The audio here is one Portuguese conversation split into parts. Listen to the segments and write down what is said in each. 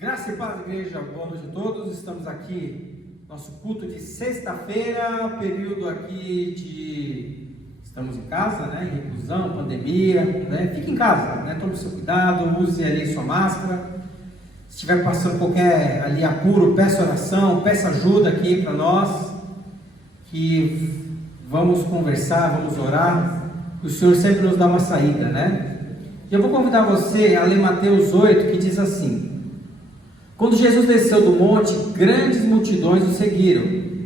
Graça e paz, igreja, boa noite a todos. Estamos aqui, nosso culto de sexta-feira, período aqui de... Estamos em casa, né? Em reclusão, pandemia, né? Fique em casa, né? Tome o seu cuidado, use ali sua máscara. Se estiver passando qualquer ali apuro, peça oração, peça ajuda aqui para nós, que vamos conversar, vamos orar. O Senhor sempre nos dá uma saída, né? E eu vou convidar você a ler Mateus 8, que diz assim: quando Jesus desceu do monte, grandes multidões o seguiram,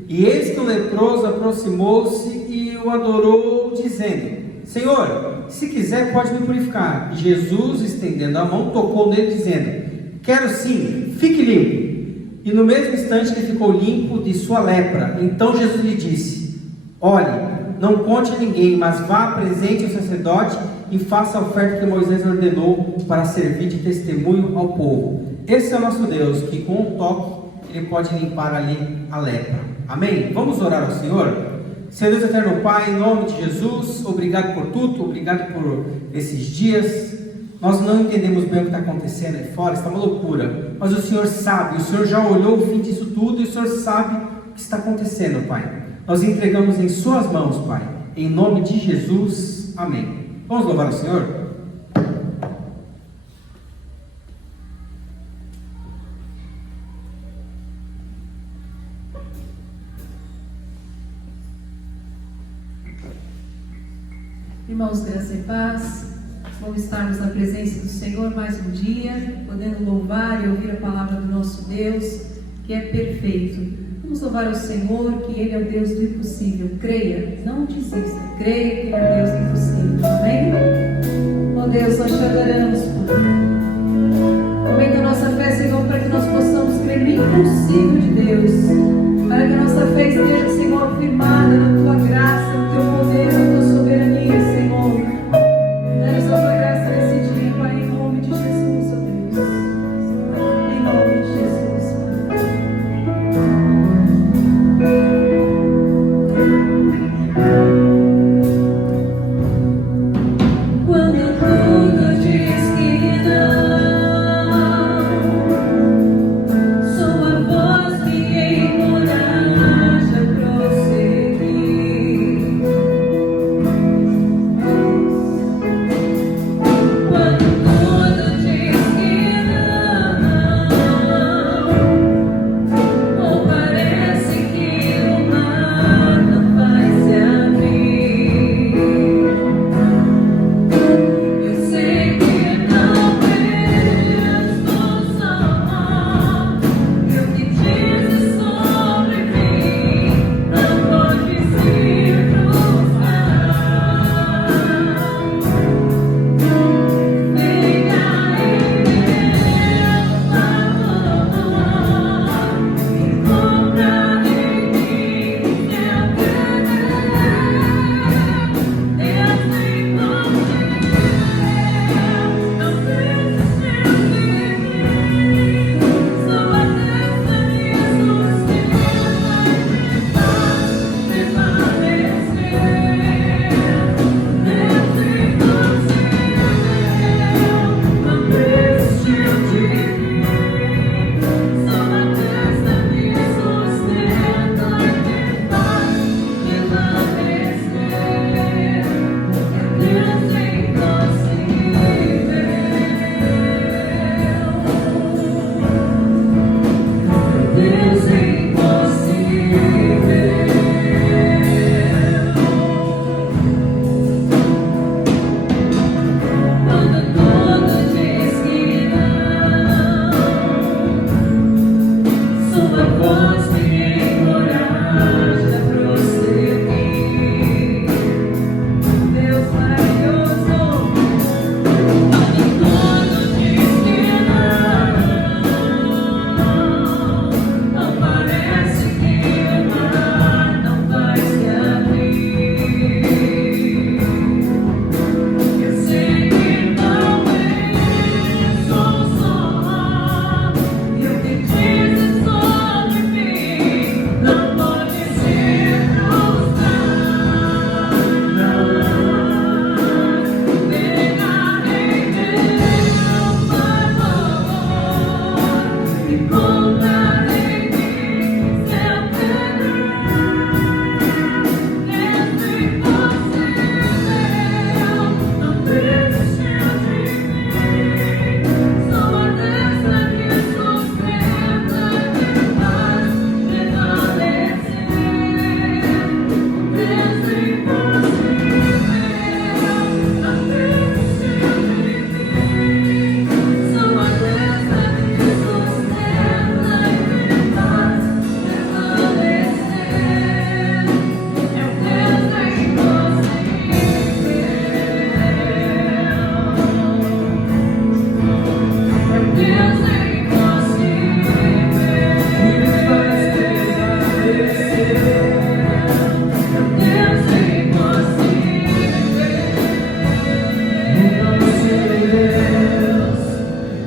e eis que o leproso aproximou-se e o adorou, dizendo: Senhor, se quiser pode me purificar. E Jesus, estendendo a mão, tocou nele, dizendo: quero sim, fique limpo. E no mesmo instante ele ficou limpo de sua lepra. Então Jesus lhe disse: olhe, não conte a ninguém, mas vá, apresente o sacerdote e faça a oferta que Moisés ordenou para servir de testemunho ao povo. Esse é o nosso Deus, que com um toque Ele pode limpar ali a lepra. Amém? Vamos orar ao Senhor? Senhor Deus eterno Pai, em nome de Jesus, obrigado por tudo, obrigado por esses dias. Nós não entendemos bem o que está acontecendo aí fora, está uma loucura, mas o Senhor sabe, o Senhor já olhou o fim disso tudo e o Senhor sabe o que está acontecendo, Pai. Nós entregamos em Suas mãos, Pai, em nome de Jesus, amém. Vamos louvar o Senhor? Irmãos, graça e paz, vamos estarmos na presença do Senhor mais um dia, podendo louvar e ouvir a palavra do nosso Deus, que é perfeito. Vamos louvar ao Senhor, que Ele é o Deus do impossível. Creia, não desista, creia que Ele é o Deus do impossível. Amém? Oh Deus, nós te adoramos, Pai. Aumenta a nossa fé, Senhor, para que nós possamos crer no impossível de Deus, para que a nossa fé esteja, Senhor, firmada na Tua graça, no Teu poder, na Tua soberania, Senhor. Dá-nos a Tua graça nesse dia, Pai, em nome de Jesus, ó Deus. Em nome de Jesus, quando tudo diz que não.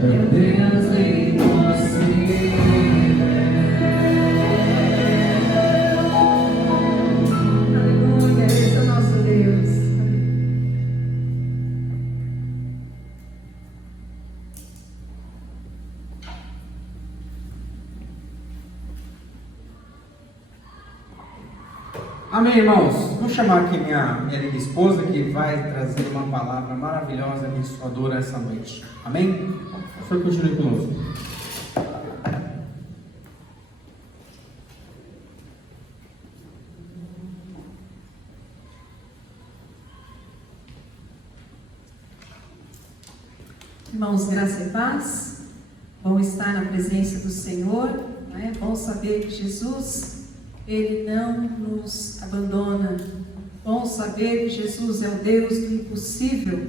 meu Deus é impossível. Aleluia, esse é o nosso Deus. Amém, irmãos? Vou chamar aqui minha linda esposa, que vai trazer uma palavra maravilhosa, abençoadora essa noite. Amém? O senhor continue conosco. Irmãos, graça e paz. Bom estar na presença do Senhor. É bom saber que Jesus, Ele não nos abandona. Bom saber que Jesus é o Deus do impossível,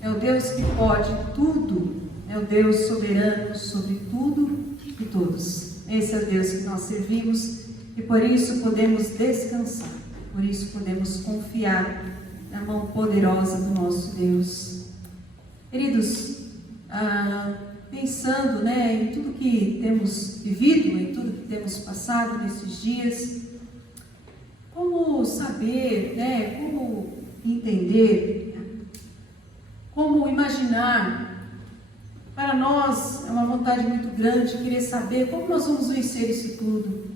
é o Deus que pode tudo, é o Deus soberano sobre tudo e todos. Esse é o Deus que nós servimos e por isso podemos descansar, por isso podemos confiar na mão poderosa do nosso Deus. Queridos, pensando em tudo que temos vivido, em tudo que temos passado nesses dias, como saber, como entender, como imaginar. Para nós é uma vontade muito grande querer saber como nós vamos vencer isso tudo,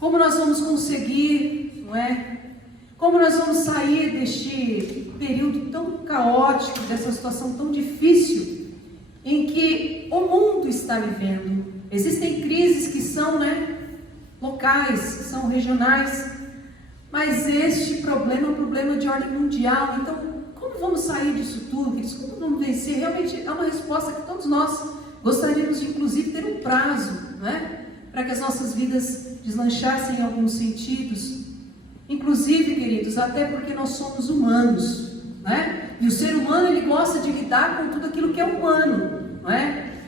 como nós vamos conseguir, não é? Como nós vamos sair deste período tão caótico, dessa situação tão difícil em que o mundo está vivendo. Existem crises que são locais, que são regionais, mas este problema é um problema de ordem mundial. Então, como vamos sair disso tudo? Como vamos vencer? Realmente é uma resposta que todos nós gostaríamos de, inclusive, ter um prazo, para que as nossas vidas deslanchassem em alguns sentidos. Inclusive, queridos, até porque nós somos humanos, e o ser humano, ele gosta de lidar com tudo aquilo que é humano,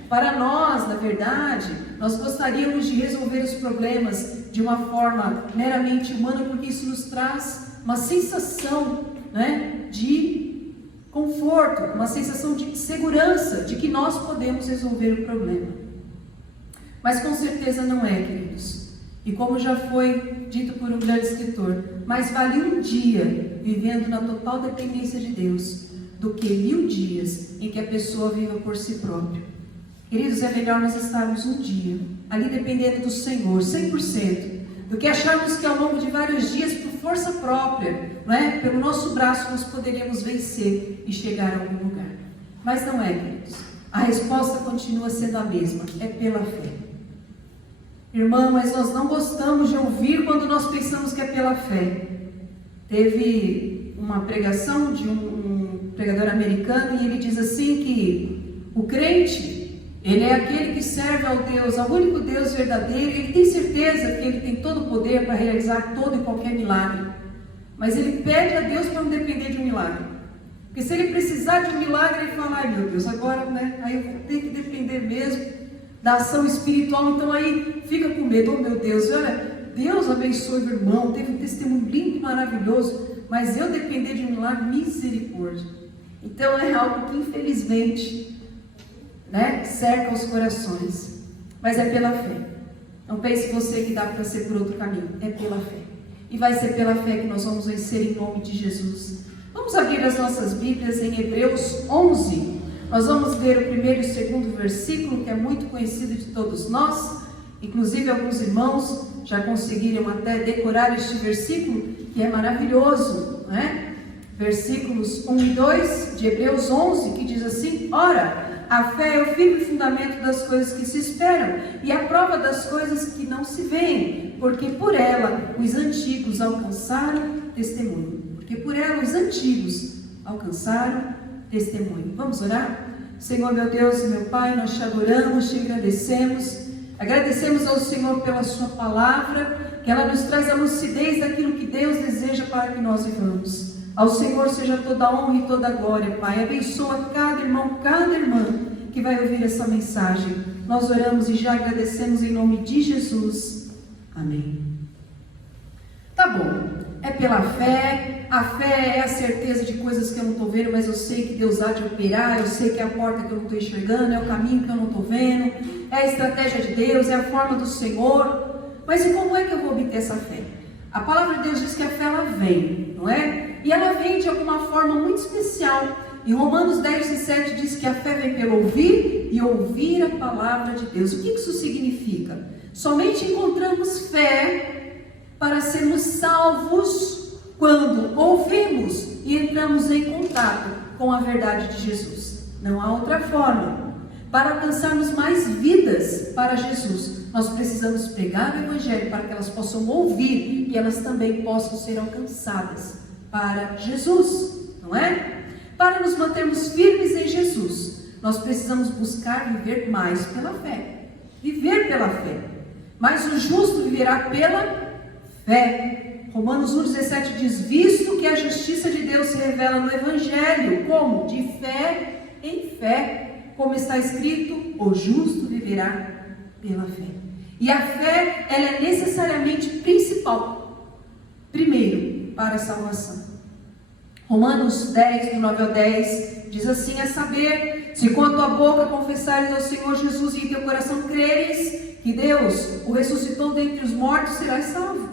Para nós, na verdade, nós gostaríamos de resolver os problemas de uma forma meramente humana, porque isso nos traz uma sensação, de conforto, uma sensação de segurança, de que nós podemos resolver o problema. Mas com certeza não é, queridos. E como já foi dito por um grande escritor, mais vale um dia vivendo na total dependência de Deus do que 1000 dias em que a pessoa viva por si própria. Queridos, é melhor nós estarmos um dia ali dependendo do Senhor, 100%, do que acharmos que ao longo de vários dias, por força própria, pelo nosso braço, nós poderíamos vencer e chegar a algum lugar. Mas não é, queridos. A resposta continua sendo a mesma, é pela fé. Irmão, mas nós não gostamos de ouvir quando nós pensamos que é pela fé. Teve uma pregação de um pregador americano e ele diz assim que o crente, ele é aquele que serve ao único Deus verdadeiro. Ele tem certeza que ele tem todo o poder para realizar todo e qualquer milagre, mas ele pede a Deus para não depender de um milagre, porque se ele precisar de um milagre, ele fala: ai meu Deus, agora aí eu vou ter que depender mesmo da ação espiritual. Então aí fica com medo: oh meu Deus, olha, Deus abençoe o irmão, teve um testemunho lindo e maravilhoso, mas eu depender de um milagre, misericórdia. Então é algo que infelizmente cerca os corações, mas é pela fé. Não pense você que dá para ser por outro caminho, é pela fé, e vai ser pela fé que nós vamos vencer em nome de Jesus. Vamos abrir as nossas Bíblias em Hebreus 11, nós vamos ler o primeiro e o segundo versículo, que é muito conhecido de todos nós, inclusive alguns irmãos já conseguiram até decorar este versículo, que é maravilhoso, Versículos 1 e 2 de Hebreus 11, que diz assim: ora, a fé é o firme fundamento das coisas que se esperam e a prova das coisas que não se veem, porque por ela os antigos alcançaram testemunho. Vamos orar? Senhor, meu Deus e meu Pai, nós te adoramos, te agradecemos ao Senhor pela sua palavra, que ela nos traz a lucidez daquilo que Deus deseja para que nós vivamos. Ao Senhor seja toda a honra e toda a glória, Pai. Abençoa cada irmão, cada irmã que vai ouvir essa mensagem. Nós oramos e já agradecemos em nome de Jesus. Amém. Tá bom. É pela fé. A fé é a certeza de coisas que eu não estou vendo, mas eu sei que Deus há de operar, eu sei que é a porta que eu não estou enxergando, é o caminho que eu não estou vendo, é a estratégia de Deus, é a forma do Senhor. Mas e como é que eu vou obter essa fé? A palavra de Deus diz que a fé ela vem, não é? E ela vem de alguma forma muito especial. Em Romanos 10:17 diz que a fé vem pelo ouvir e ouvir a palavra de Deus. O que isso significa? Somente encontramos fé para sermos salvos quando ouvimos e entramos em contato com a verdade de Jesus. Não há outra forma. Para alcançarmos mais vidas para Jesus, nós precisamos pregar o Evangelho para que elas possam ouvir e elas também possam ser alcançadas para Jesus, não é? Para nos mantermos firmes em Jesus, nós precisamos buscar viver mais pela fé. Viver pela fé. Mas o justo viverá pela fé. Romanos 1,17 diz: visto que a justiça de Deus se revela no Evangelho, como? De fé em fé. Como está escrito, o justo viverá pela fé. E a fé, ela é necessariamente principal. Primeiro, para a salvação. Romanos 10, do 9 ao 10, diz assim: a saber, se com a tua boca confessares ao Senhor Jesus e em teu coração creres que Deus o ressuscitou dentre os mortos, serás salvo.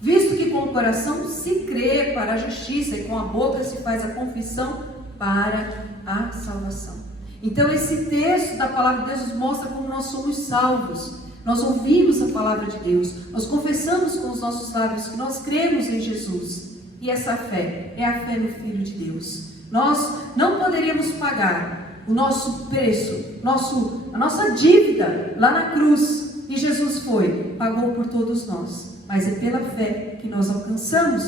Visto que com o coração se crê para a justiça e com a boca se faz a confissão para a salvação. Então esse texto da palavra de Deus nos mostra como nós somos salvos. Nós ouvimos a palavra de Deus, nós confessamos com os nossos lábios que nós cremos em Jesus. E essa fé é a fé no Filho de Deus. Nós não poderíamos pagar o nosso preço, a nossa dívida lá na cruz. E Jesus pagou por todos nós. Mas é pela fé que nós alcançamos.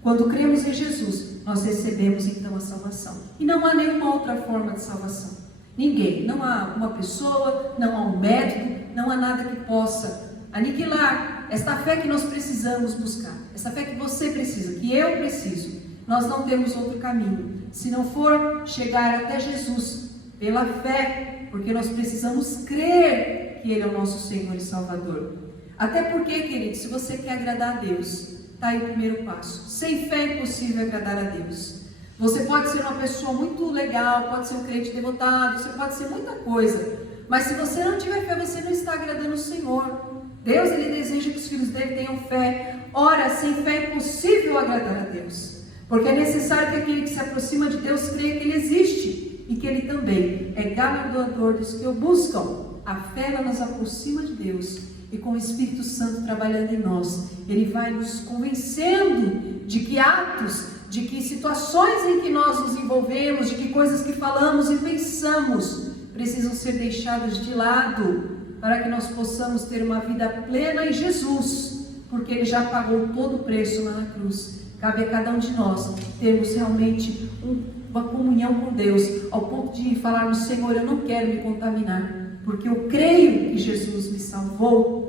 Quando cremos em Jesus, nós recebemos então a salvação. E não há nenhuma outra forma de salvação. Ninguém, não há uma pessoa, não há um método, não há nada que possa aniquilar esta fé que nós precisamos buscar. Essa fé que você precisa, que eu preciso. Nós não temos outro caminho, se não for chegar até Jesus pela fé, porque nós precisamos crer que Ele é o nosso Senhor e Salvador. Até porque, querido, se você quer agradar a Deus, está aí o primeiro passo. Sem fé é impossível agradar a Deus. Você pode ser uma pessoa muito legal, pode ser um crente devotado, você pode ser muita coisa, mas se você não tiver fé, você não está agradando o Senhor. Deus, Ele deseja que os filhos dele tenham fé. Ora, sem fé é impossível agradar a Deus, porque é necessário que aquele que se aproxima de Deus creia que Ele existe e que Ele também é galardoador dos que o buscam. A fé, ela nos aproxima de Deus, e com o Espírito Santo trabalhando em nós, Ele vai nos convencendo de que atos, de que situações em que nós nos envolvemos, de que coisas que falamos e pensamos precisam ser deixadas de lado, para que nós possamos ter uma vida plena em Jesus, porque Ele já pagou todo o preço lá na cruz. Cabe a cada um de nós termos realmente uma comunhão com Deus, ao ponto de falarmos: Senhor, eu não quero me contaminar, porque eu creio que Jesus me salvou.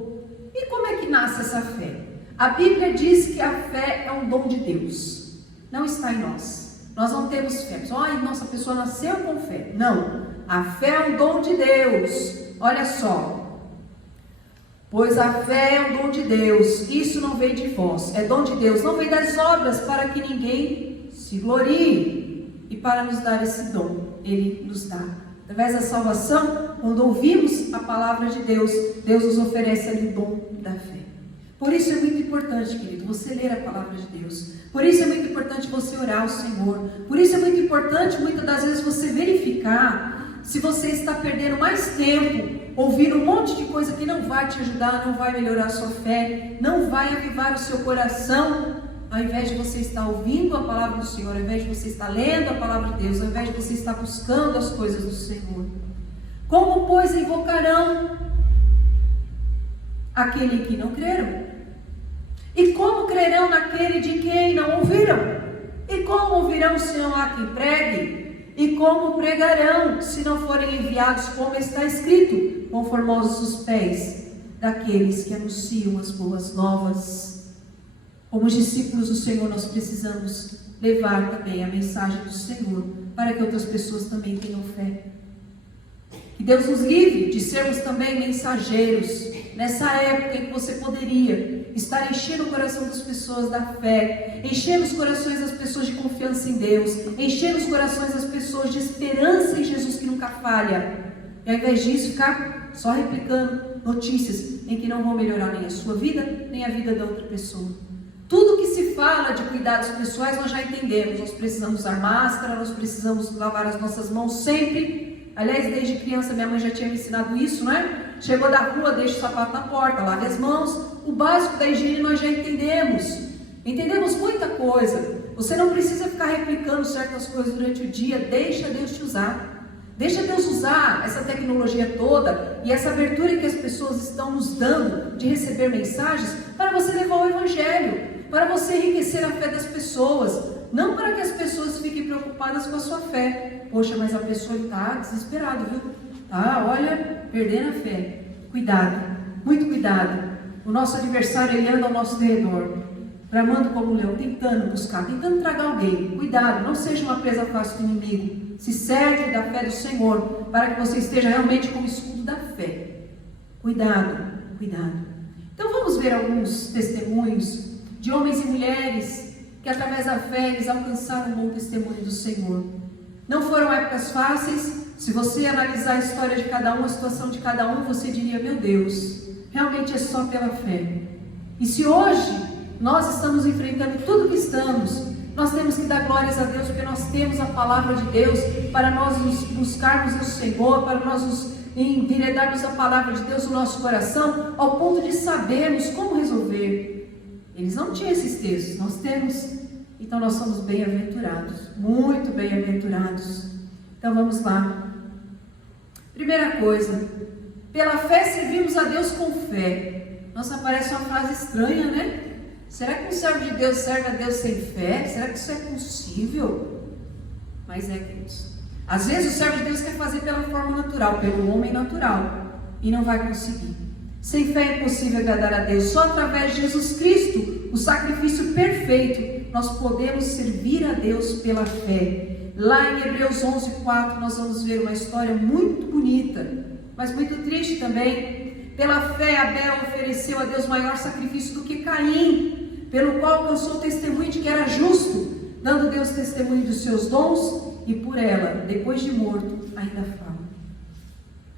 E como é que nasce essa fé? A Bíblia diz que a fé é um dom de Deus, não está em nós. Nós não temos fé. Nossa pessoa nasceu com fé. Não, a fé é um dom de Deus. Olha só: pois a fé é um dom de Deus, isso não vem de vós, é dom de Deus, não vem das obras, para que ninguém se glorie. E para nos dar esse dom, Ele nos dá através da salvação. Quando ouvimos a palavra de Deus, Deus nos oferece ali o dom da fé. Por isso é muito importante, querido, você ler a palavra de Deus. Por isso é muito importante você orar ao Senhor. Por isso é muito importante, muitas das vezes, você verificar se você está perdendo mais tempo ouvindo um monte de coisa que não vai te ajudar, não vai melhorar a sua fé, não vai avivar o seu coração, ao invés de você estar ouvindo a palavra do Senhor, ao invés de você estar lendo a palavra de Deus, ao invés de você estar buscando as coisas do Senhor. Como, pois, invocarão aquele que não creram? E como crerão naquele de quem não ouviram? E como ouvirão se não há quem pregue? E como pregarão se não forem enviados, como está escrito, com formosos os pés daqueles que anunciam as boas novas? Como discípulos do Senhor, nós precisamos levar também a mensagem do Senhor, para que outras pessoas também tenham fé. Que Deus nos livre de sermos também mensageiros, nessa época em que você poderia estar enchendo o coração das pessoas da fé, enchendo os corações das pessoas de confiança em Deus, enchendo os corações das pessoas de esperança em Jesus que nunca falha. E ao invés disso, ficar só replicando notícias em que não vão melhorar nem a sua vida, nem a vida da outra pessoa. Tudo que se fala de cuidados pessoais nós já entendemos. Nós precisamos usar máscara, nós precisamos lavar as nossas mãos sempre. Aliás, desde criança minha mãe já tinha me ensinado isso, né? Chegou da rua, deixa o sapato na porta, lave as mãos. O básico da higiene nós já entendemos. Entendemos muita coisa. Você não precisa ficar replicando certas coisas durante o dia. Deixa Deus te usar. Deixa Deus usar essa tecnologia toda e essa abertura que as pessoas estão nos dando de receber mensagens para você levar o Evangelho, para você enriquecer a fé das pessoas, não para que as pessoas fiquem preocupadas com a sua fé. Poxa, mas a pessoa está desesperada, viu? Olha, perdendo a fé. Cuidado, muito cuidado. O nosso adversário, ele anda ao nosso redor, bramando como um leão, tentando buscar, tentando tragar alguém. Cuidado, não seja uma presa fácil do inimigo. Se serve da fé do Senhor, para que você esteja realmente como escudo da fé. Cuidado, cuidado. Então vamos ver alguns testemunhos de homens e mulheres que através da fé eles alcançaram um bom testemunho do Senhor. Não foram épocas fáceis. Se você analisar a história de cada um, a situação de cada um, você diria, meu Deus, realmente é só pela fé. E se hoje nós estamos enfrentando tudo que estamos, nós temos que dar glórias a Deus, porque nós temos a palavra de Deus para nós nos buscarmos no Senhor, para nós nos enveredarmos a palavra de Deus no nosso coração, ao ponto de sabermos como resolver. Eles não tinham esses textos, nós temos. Então nós somos bem-aventurados, muito bem-aventurados. Então vamos lá. Primeira coisa, pela fé servimos a Deus com fé. Nossa, parece uma frase estranha, né? Será que um servo de Deus serve a Deus sem fé? Será que isso é possível? Mas é, queridos. Às vezes o servo de Deus quer fazer pela forma natural, pelo homem natural, e não vai conseguir. Sem fé é impossível agradar a Deus. Só através de Jesus Cristo, o sacrifício perfeito, nós podemos servir a Deus pela fé. Lá em Hebreus 11:4, nós vamos ver uma história muito bonita, mas muito triste também. Pela fé, Abel ofereceu a Deus maior sacrifício do que Caim, pelo qual alcançou o testemunho de que era justo, dando Deus testemunho dos seus dons, e por ela, depois de morto, ainda fala.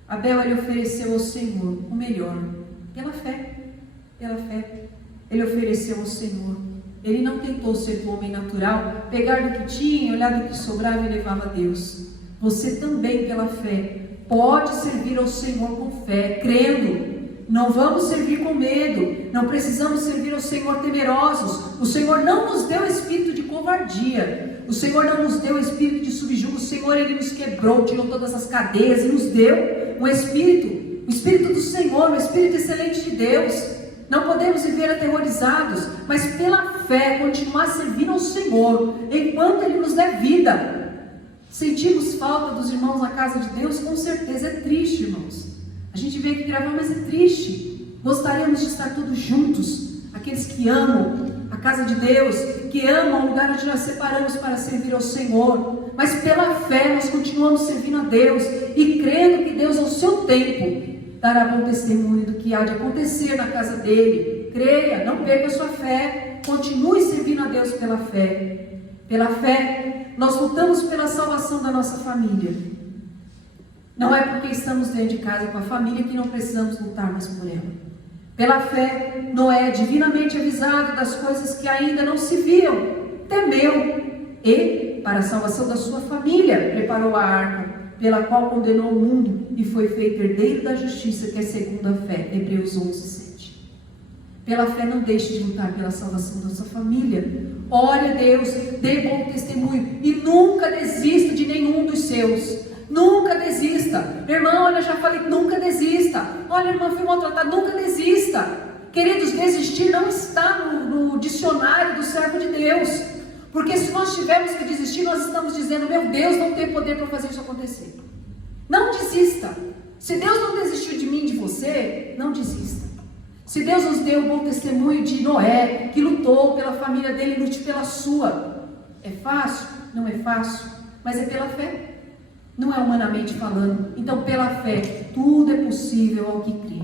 Abel, ele ofereceu ao Senhor o melhor, pela fé, ele ofereceu ao Senhor. Ele não tentou ser do homem natural, pegar do que tinha, olhar do que sobrava e levava a Deus. Você também, pela fé, pode servir ao Senhor com fé, crendo. Não vamos servir com medo, não precisamos servir ao Senhor temerosos. O Senhor não nos deu espírito de covardia, o Senhor não nos deu espírito de subjugo. O Senhor, ele nos quebrou, tirou todas as cadeias e nos deu um espírito, o espírito do Senhor, o espírito excelente de Deus. Não podemos viver aterrorizados, mas pela fé continuar servindo ao Senhor enquanto Ele nos der vida. Sentimos falta dos irmãos na casa de Deus? Com certeza. É triste, irmãos. A gente veio aqui gravar, mas é triste. Gostaríamos de estar todos juntos, aqueles que amam a casa de Deus, que amam o lugar onde nós separamos para servir ao Senhor, mas pela fé nós continuamos servindo a Deus e crendo que Deus, ao seu tempo, dará bom testemunho do que há de acontecer na casa dele. Creia, não perca a sua fé, continue servindo a Deus pela fé. Pela fé, nós lutamos pela salvação da nossa família. Não é porque estamos dentro de casa com a família que não precisamos lutar mais por ela. Pela fé, Noé, divinamente avisado das coisas que ainda não se viam, temeu e, para a salvação da sua família, preparou a arca, pela qual condenou o mundo e foi feito herdeiro da justiça, que é segundo a fé. Hebreus 11:7. Pela fé, não deixe de lutar pela salvação da sua família. Ore a Deus, dê bom testemunho e nunca desista de nenhum dos seus. Nunca desista. Irmão, olha, já falei, nunca desista. Olha, irmã, fui maltratada, nunca desista. Queridos, desistir não está no dicionário do servo de Deus. Porque se nós tivermos que desistir, nós estamos dizendo, meu Deus não tem poder para fazer isso acontecer. Não desista. Se Deus não desistiu de mim e de você, não desista. Se Deus nos deu um bom testemunho de Noé, que lutou pela família dele, lute pela sua. É fácil? Não é fácil, mas é pela fé. Não é humanamente falando. Então, pela fé, tudo é possível ao que crê.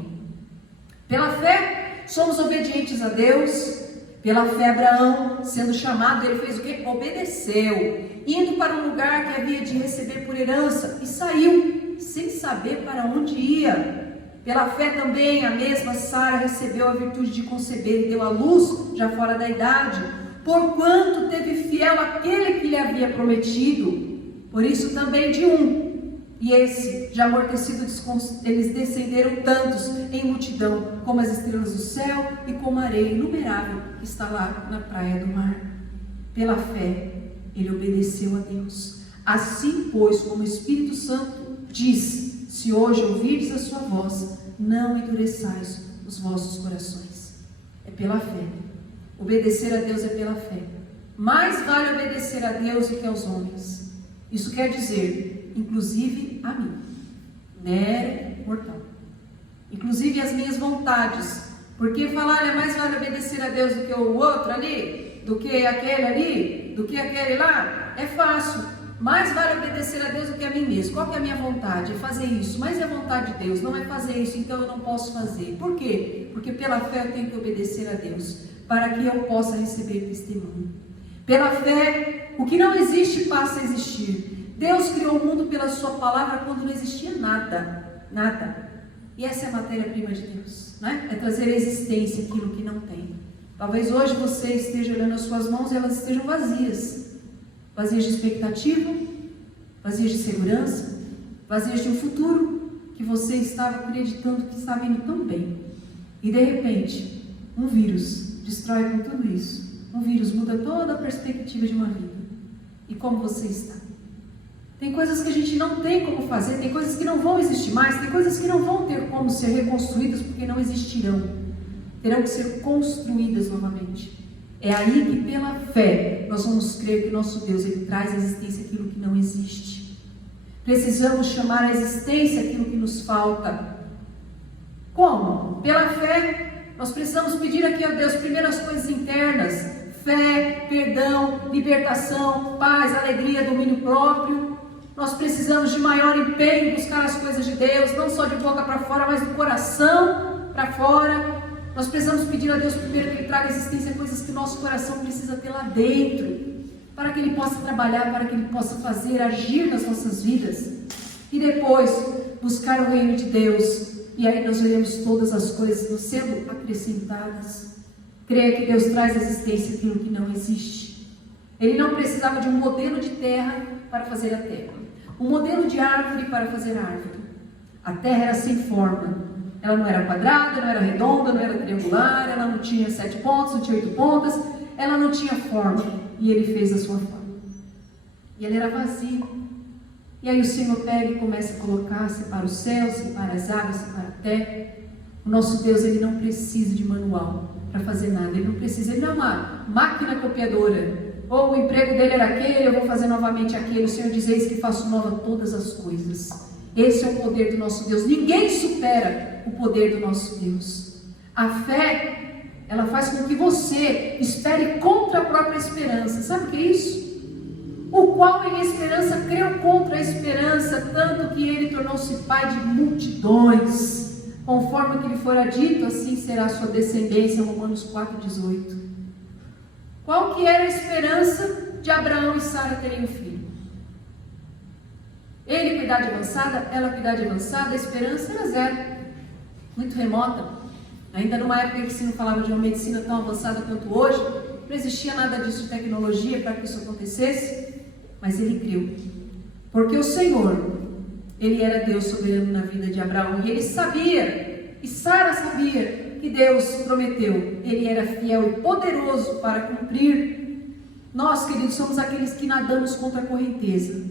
Pela fé, somos obedientes a Deus. Pela fé, Abraão, sendo chamado, ele fez o quê? Obedeceu, indo para um lugar que havia de receber por herança, e saiu, sem saber para onde ia. Pela fé também, a mesma Sara recebeu a virtude de conceber e deu à luz, já fora da idade, porquanto teve fiel aquele que lhe havia prometido. Por isso também de um, e esse, já amortecido, eles descenderam tantos em multidão, como as estrelas do céu e como a areia inumerável que está lá na praia do mar. Pela fé, ele obedeceu a Deus. Assim, pois, como o Espírito Santo diz: se hoje ouvirdes a sua voz, não endureçais os vossos corações. É pela fé. Obedecer a Deus é pela fé. Mais vale obedecer a Deus do que aos homens. Isso quer dizer, inclusive a mim, mero mortal, inclusive as minhas vontades, porque falar é mais vale obedecer a Deus do que o outro ali, do que aquele ali, do que aquele lá, é fácil. Mais vale obedecer a Deus do que a mim mesmo. Qual que é a minha vontade? É fazer isso, mas é a vontade de Deus, não é fazer isso, então eu não posso fazer. Por quê? Porque pela fé eu tenho que obedecer a Deus, para que eu possa receber testemunho. Pela fé, o que não existe passa a existir. Deus criou o mundo pela sua palavra quando não existia nada, nada. E essa é a matéria-prima de Deus, né? É trazer à existência aquilo que não tem. Talvez hoje você esteja olhando as suas mãos e elas estejam vazias. Vazias de expectativa, vazias de segurança, vazias de um futuro que você estava acreditando que estava indo tão bem. E de repente, um vírus destrói com tudo isso. Um vírus muda toda a perspectiva de uma vida. E como você está? Tem coisas que a gente não tem como fazer, tem coisas que não vão existir mais, tem coisas que não vão ter como ser reconstruídas porque não existirão. Terão que ser construídas novamente. É aí que pela fé nós vamos crer que o nosso Deus, ele traz à existência aquilo que não existe. Precisamos chamar à existência aquilo que nos falta. Como? Pela fé. Nós precisamos pedir aqui a Deus primeiro as coisas internas: fé, perdão, libertação, paz, alegria, domínio próprio. Nós precisamos de maior empenho em buscar as coisas de Deus, não só de boca para fora, mas do coração para fora. Nós precisamos pedir a Deus primeiro que Ele traga à existência coisas que o nosso coração precisa ter lá dentro, para que Ele possa trabalhar, para que Ele possa fazer, agir nas nossas vidas. E depois, buscar o reino de Deus, e aí nós veremos todas as coisas sendo acrescentadas. Creia que Deus traz à existência aquilo que não existe. Ele não precisava de um modelo de terra para fazer a terra, um modelo de árvore para fazer a árvore. A terra era sem forma. Ela não era quadrada, não era redonda, não era triangular, ela não tinha 7 pontos, não tinha 8 pontas, ela não tinha forma. E Ele fez a sua forma. E ela era vazia. E aí o Senhor pega e começa a colocar, separa os céus, separa as águas, separa a terra. O nosso Deus, Ele não precisa de manual para fazer nada. Ele não precisa, Ele não é uma máquina copiadora. Ou o emprego dele era aquele, eu vou fazer novamente aquele. O Senhor diz: eis que faço nova todas as coisas. Esse é o poder do nosso Deus. Ninguém supera o poder do nosso Deus. A fé, ela faz com que você espere contra a própria esperança. Sabe o que é isso? O qual em esperança creu contra a esperança, tanto que ele tornou-se pai de multidões. Conforme o que lhe fora dito, assim será a sua descendência. Romanos 4,18. Qual que era a esperança de Abraão e Sara terem um filho? Ele com idade avançada, ela com idade avançada, a esperança era zero, muito remota. Ainda numa época em que se não falava de uma medicina tão avançada quanto hoje, não existia nada disso de tecnologia para que isso acontecesse, mas ele creu, porque o Senhor, Ele era Deus soberano na vida de Abraão, e ele sabia, e Sara sabia, que Deus prometeu. Ele era fiel e poderoso para cumprir. Nós, queridos, somos aqueles que nadamos contra a correnteza.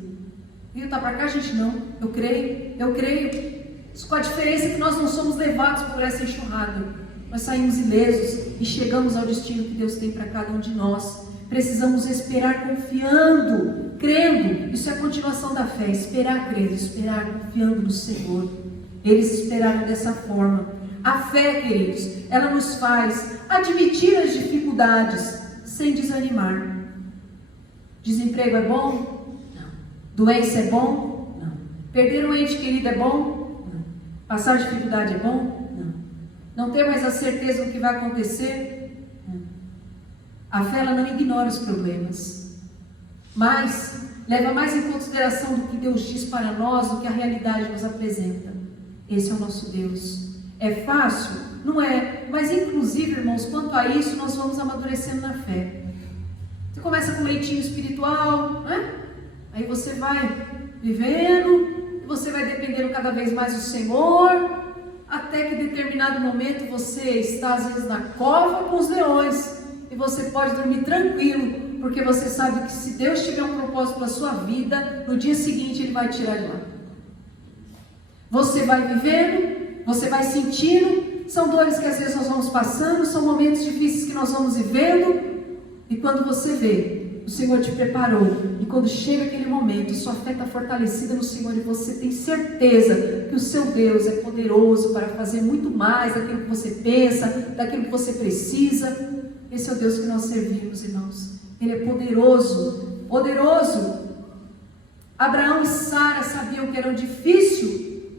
Rio está para cá, gente? Não. Eu creio. Isso com a diferença que nós não somos levados por essa enxurrada. Nós saímos ilesos e chegamos ao destino que Deus tem para cada um de nós. Precisamos esperar confiando, crendo. Isso é a continuação da fé. Esperar crendo, esperar confiando no Senhor. Eles esperaram dessa forma. A fé, queridos, ela nos faz admitir as dificuldades sem desanimar. Desemprego é bom? Não. Doença é bom? Não. Perder um ente querido é bom? Não. Passar dificuldade é bom? Não. não ter mais a certeza do que vai acontecer. A fé, ela não ignora os problemas, mas leva mais em consideração do que Deus diz para nós, do que a realidade nos apresenta. Esse é o nosso Deus. É fácil? Não é. Mas inclusive, irmãos, quanto a isso, nós vamos amadurecendo na fé. Você começa com leitinho espiritual, né? Aí você vai vivendo, você vai dependendo cada vez mais do Senhor, até que em determinado momento você está às vezes na cova com os leões, e você pode dormir tranquilo, porque você sabe que se Deus tiver um propósito para a sua vida, no dia seguinte Ele vai tirar de lá. Você vai vivendo, você vai sentindo, são dores que às vezes nós vamos passando, são momentos difíceis que nós vamos vivendo, e quando você vê, o Senhor te preparou, e quando chega aquele momento, sua fé está fortalecida no Senhor, e você tem certeza que o seu Deus é poderoso para fazer muito mais daquilo que você pensa, daquilo que você precisa. Esse é o Deus que nós servimos, irmãos. Ele é poderoso, poderoso. Abraão e Sara sabiam que era difícil,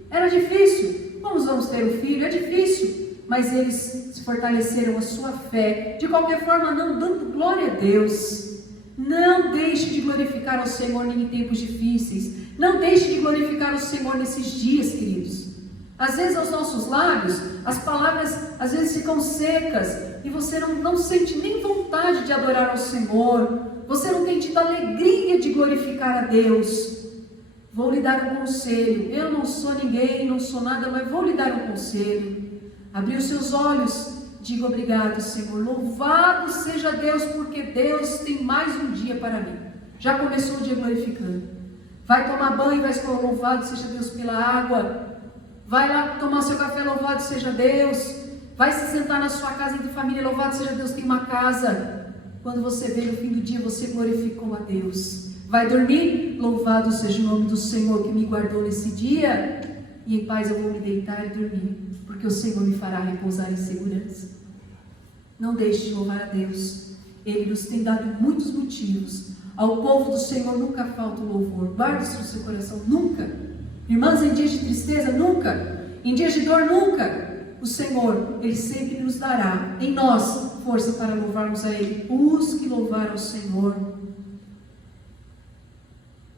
vamos ter um filho, é difícil, mas eles se fortaleceram a sua fé, de qualquer forma não dando glória a Deus. Não deixe de glorificar ao Senhor em tempos difíceis, não deixe de glorificar o Senhor nesses dias, queridos. Às vezes aos nossos lábios, as palavras às vezes ficam secas, e você não sente nem vontade de adorar ao Senhor, você não tem tido alegria de glorificar a Deus. Vou lhe dar um conselho, eu não sou ninguém, não sou nada, mas vou lhe dar um conselho. Abrir os seus olhos, diga obrigado, Senhor, louvado seja Deus, porque Deus tem mais um dia para mim. Já começou o dia glorificando. Vai tomar banho, vai falar louvado seja Deus pela água. Vai lá tomar seu café, louvado seja Deus. Vai se sentar na sua casa entre família, louvado seja Deus, tem uma casa. Quando você vê no fim do dia, você glorificou a Deus. Vai dormir? Louvado seja o nome do Senhor que me guardou nesse dia. E em paz eu vou me deitar e dormir, porque o Senhor me fará repousar em segurança. Não deixe de louvar a Deus. Ele nos tem dado muitos motivos. Ao povo do Senhor nunca falta o louvor. Guarde isso no seu coração, nunca. Irmãs, em dias de tristeza, nunca. Em dias de dor, nunca. O Senhor, Ele sempre nos dará em nós força para louvarmos a Ele. Busque louvar ao Senhor.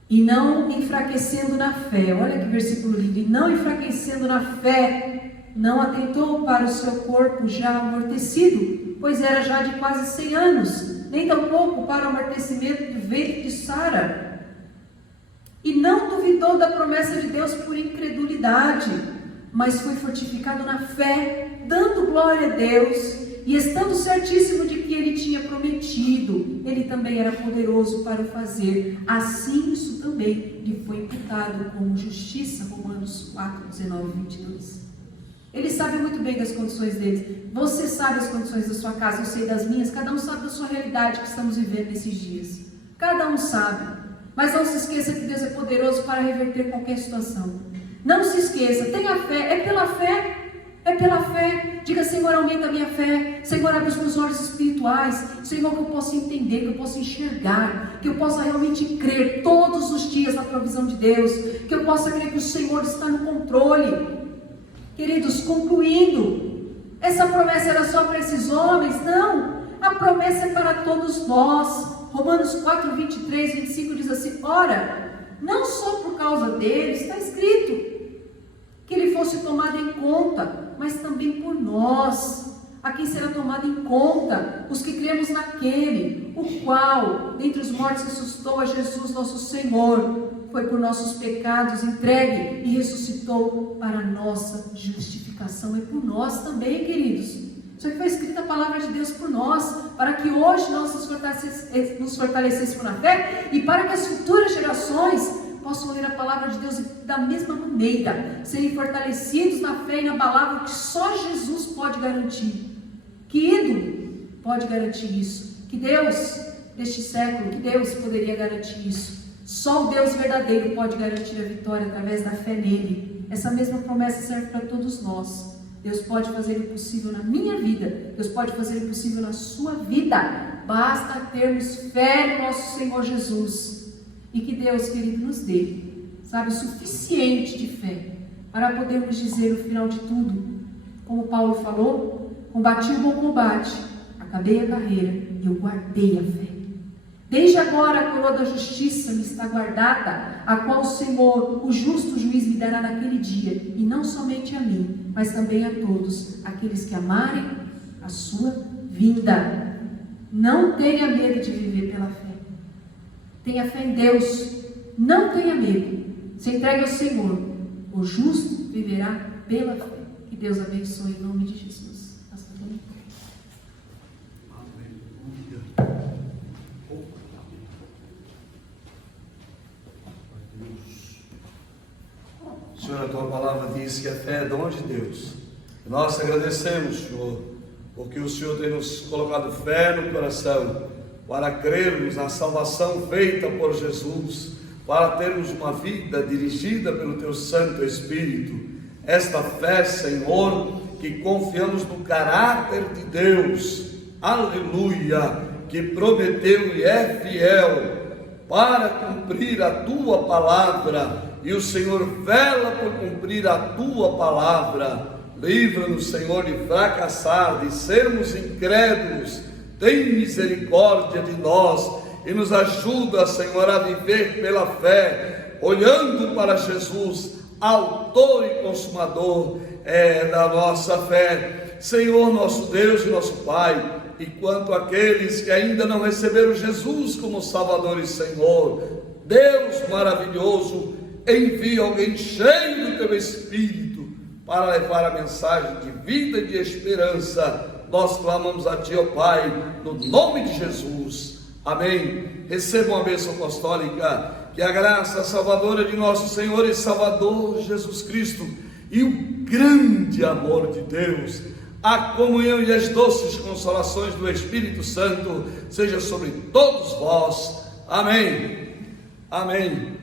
E não enfraquecendo na fé. Olha que versículo lindo. E não enfraquecendo na fé, não atentou para o seu corpo já amortecido, pois era já de quase 100 anos, nem tampouco para o amortecimento do ventre de Sara. E não duvidou da promessa de Deus por incredulidade, mas foi fortificado na fé, dando glória a Deus, e estando certíssimo de que Ele tinha prometido, Ele também era poderoso para o fazer. Assim isso também lhe foi imputado como justiça. Romanos 4, 19 e 22. Ele sabe muito bem das condições deles. Você sabe as condições da sua casa, eu sei das minhas. Cada um sabe da sua realidade que estamos vivendo nesses dias. Cada um sabe. Mas não se esqueça que Deus é poderoso para reverter qualquer situação. Não se esqueça, tenha fé, é pela fé. É pela fé. Diga: Senhor, aumenta a minha fé. Senhor, abre os meus olhos espirituais. Senhor, que eu possa entender, que eu possa enxergar, que eu possa realmente crer todos os dias na provisão de Deus, que eu possa crer que o Senhor está no controle. Queridos, concluindo, essa promessa era só para esses homens? Não, a promessa é para todos nós. Romanos 4, 23, 25 diz assim: ora, não só por causa deles, está escrito que Ele fosse tomado em conta, mas também por nós, a quem será tomado em conta, os que cremos naquele, o qual, dentre os mortos, ressuscitou a Jesus nosso Senhor, foi por nossos pecados entregue e ressuscitou para a nossa justificação. É por nós também, queridos. Isso aqui foi escrita a palavra de Deus por nós, para que hoje nós nos fortalecêssemos na fé, e para que as futuras gerações possam ler a palavra de Deus da mesma maneira, serem fortalecidos na fé inabalável que só Jesus pode garantir. Que ídolo pode garantir isso? Que Deus deste século, que Deus poderia garantir isso? Só o Deus verdadeiro pode garantir a vitória através da fé nele. Essa mesma promessa serve para todos nós. Deus pode fazer o impossível na minha vida, Deus pode fazer o impossível na sua vida. Basta termos fé no nosso Senhor Jesus. E que Deus, querido, nos dê, sabe, o suficiente de fé para podermos dizer no final de tudo, como Paulo falou, combati o bom combate, acabei a carreira e eu guardei a fé. Desde agora a coroa da justiça me está guardada, a qual o Senhor, o justo juiz, me dará naquele dia, e não somente a mim, mas também a todos, aqueles que amarem a sua vinda. Não tenha medo de viver pela fé. Tenha fé em Deus. Não tenha medo. Se entregue ao Senhor. O justo viverá pela fé. Que Deus abençoe em nome de Jesus. Senhor, a tua palavra diz que a fé é dom de Deus. Nós agradecemos, Senhor, porque o Senhor tem nos colocado fé no coração para crermos na salvação feita por Jesus, para termos uma vida dirigida pelo teu Santo Espírito. Esta fé, Senhor, que confiamos no caráter de Deus, aleluia, que prometeu e é fiel para cumprir a tua palavra, e o Senhor vela por cumprir a tua palavra. Livra-nos, Senhor, de fracassar, de sermos incrédulos. Tem misericórdia de nós e nos ajuda, Senhor, a viver pela fé, olhando para Jesus, autor e consumador da nossa fé. Senhor, nosso Deus e nosso Pai, e quanto àqueles que ainda não receberam Jesus como Salvador e Senhor, Deus maravilhoso, envia alguém cheio do teu Espírito para levar a mensagem de vida e de esperança. Nós clamamos a ti, ó Pai, no nome de Jesus. Amém. Recebam a bênção apostólica. Que a graça salvadora de nosso Senhor e Salvador Jesus Cristo e o grande amor de Deus, a comunhão e as doces consolações do Espírito Santo seja sobre todos vós. Amém. Amém.